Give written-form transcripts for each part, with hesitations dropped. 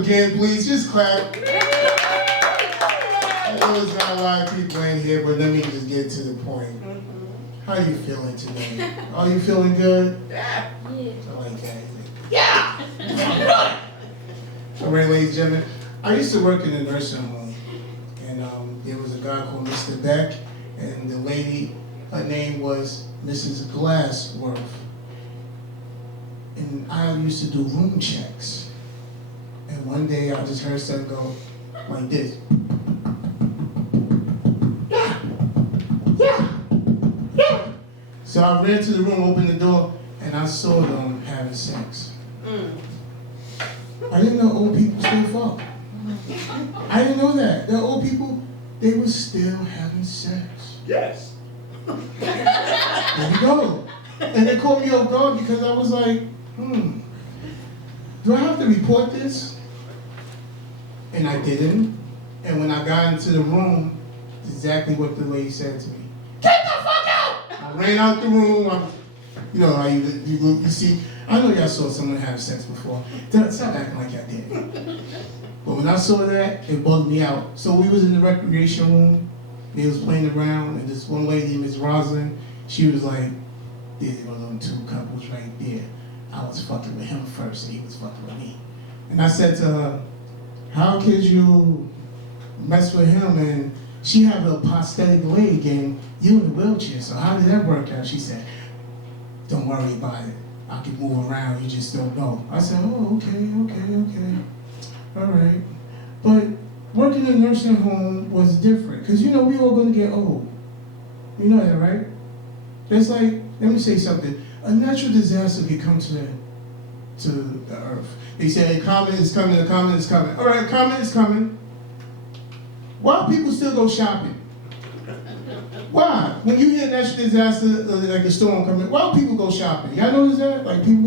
again, please. Just clap. I know there's not a lot of people in here, but let me just get to the point. How are you feeling today? Are you feeling good? Yeah. I like that. Yeah. All right, ladies and gentlemen. I used to work in a nursing home, and there was a guy called Mr. Beck, and the lady, her name was Mrs. Glassworth. And I used to do room checks. And one day I just heard something go like this. Yeah. So I ran to the room, opened the door, and I saw them having sex. I didn't know old people still fuck. I didn't know that. The old people, they were still having sex. Yes. There we go. And they caught me off guard because I was like, do I have to report this? And I didn't. And when I got into the room, exactly what the lady said to me. Get the fuck out! I ran out the room. You know how you see, I know y'all saw someone have sex before. Stop acting like y'all did. But when I saw that, it bugged me out. So we was in the recreation room. They was playing around, and this one lady, Miss Rosalind, she was like, there's one of them two couples right there. I was fucking with him first, and he was fucking with me. And I said to her, how could you mess with him and she have a prosthetic leg and you in a wheelchair, so how did that work out? She said, don't worry about it. I can move around, you just don't know. I said, oh, okay. All right. But working in a nursing home was different, because you know we all going to get old. You know that, right? It's like, let me say something. A natural disaster could come to the earth. They say a comet is coming, a comet is coming. All right, a comet is coming. Why do people still go shopping? Why? When you hear natural disaster, like a storm coming, why do people go shopping? Y'all notice that? Like you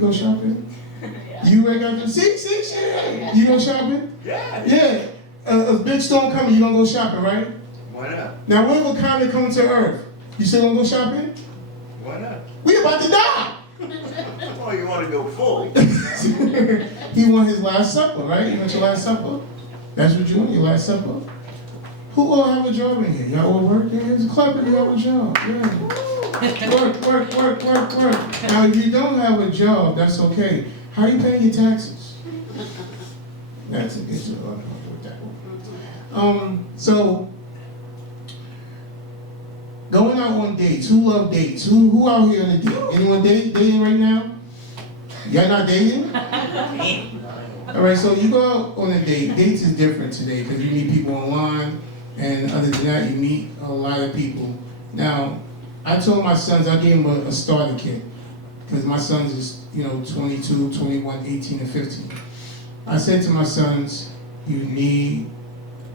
go shopping? Yeah. You wake up and see, shit. You go shopping? Yeah. A big storm coming, you gonna go shopping, right? Why not? Now, what if a comet comes to Earth? You still gonna go shopping? Why not? We about to die. Oh, you want to go full? He want his last supper, right? You want your last supper? That's what you want, your last supper? Who all have a job in here? Y'all all work? Yeah, it's a club if you have a job. Yeah. Work. Now, if you don't have a job, that's okay. How are you paying your taxes? That's a good job. So, going out on dates. Who love dates? Who out here on a date? Anyone dating right now? Y'all not dating? All right, so you go out on a date. Dates is different today because you meet people online, and other than that, you meet a lot of people. Now, I told my sons, I gave them a starter kit because my sons is, 22, 21, 18, and 15. I said to my sons, you need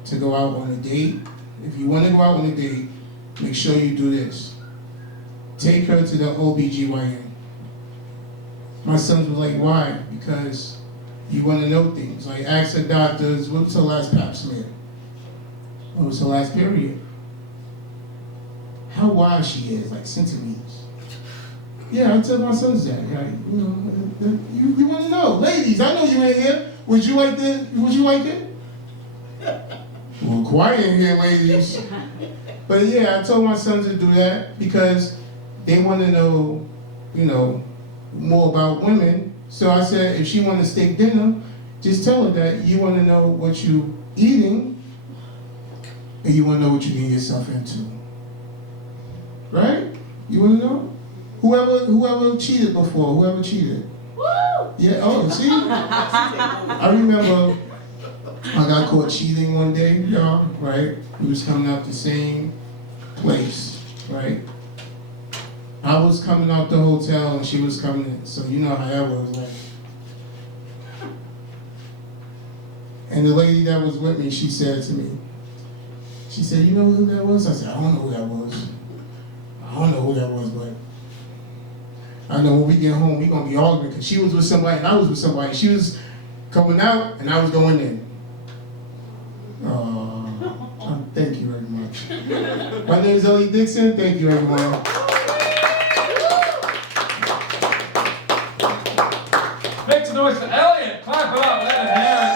to go out on a date. If you want to go out on a date, make sure you do this. Take her to the OBGYN. My sons were like, why? Because you want to know things. Like, ask the doctors, what was her last pap smear? What was her last period? How wide she is, like centimeters. Yeah, I tell my sons that. Right? You want to know. Ladies, I know you ain't here. Would you like it? Well, quiet in here, ladies. But yeah, I told my sons to do that because they want to know, more about women. So I said, if she want a steak dinner, just tell her that you want to know what you eating and you want to know what you get yourself into. Right? You want to know? Whoever cheated before, whoever cheated. Woo! Yeah, oh, see? I remember I got caught cheating one day, y'all, right? We was coming out the same place, right? I was coming out the hotel and she was coming in, so you know how that was like. And the lady that was with me, she said to me, you know who that was? I said, I don't know who that was. But I know when we get home, we're going to be arguing because she was with somebody and I was with somebody. She was coming out and I was going in. Thank you very much. My name is Elliot Dixon. Thank you, everyone. Make some noise for Elliot. Clap it up. Let him hear it.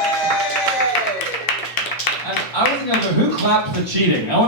I was gonna go, who clapped for cheating? I wanna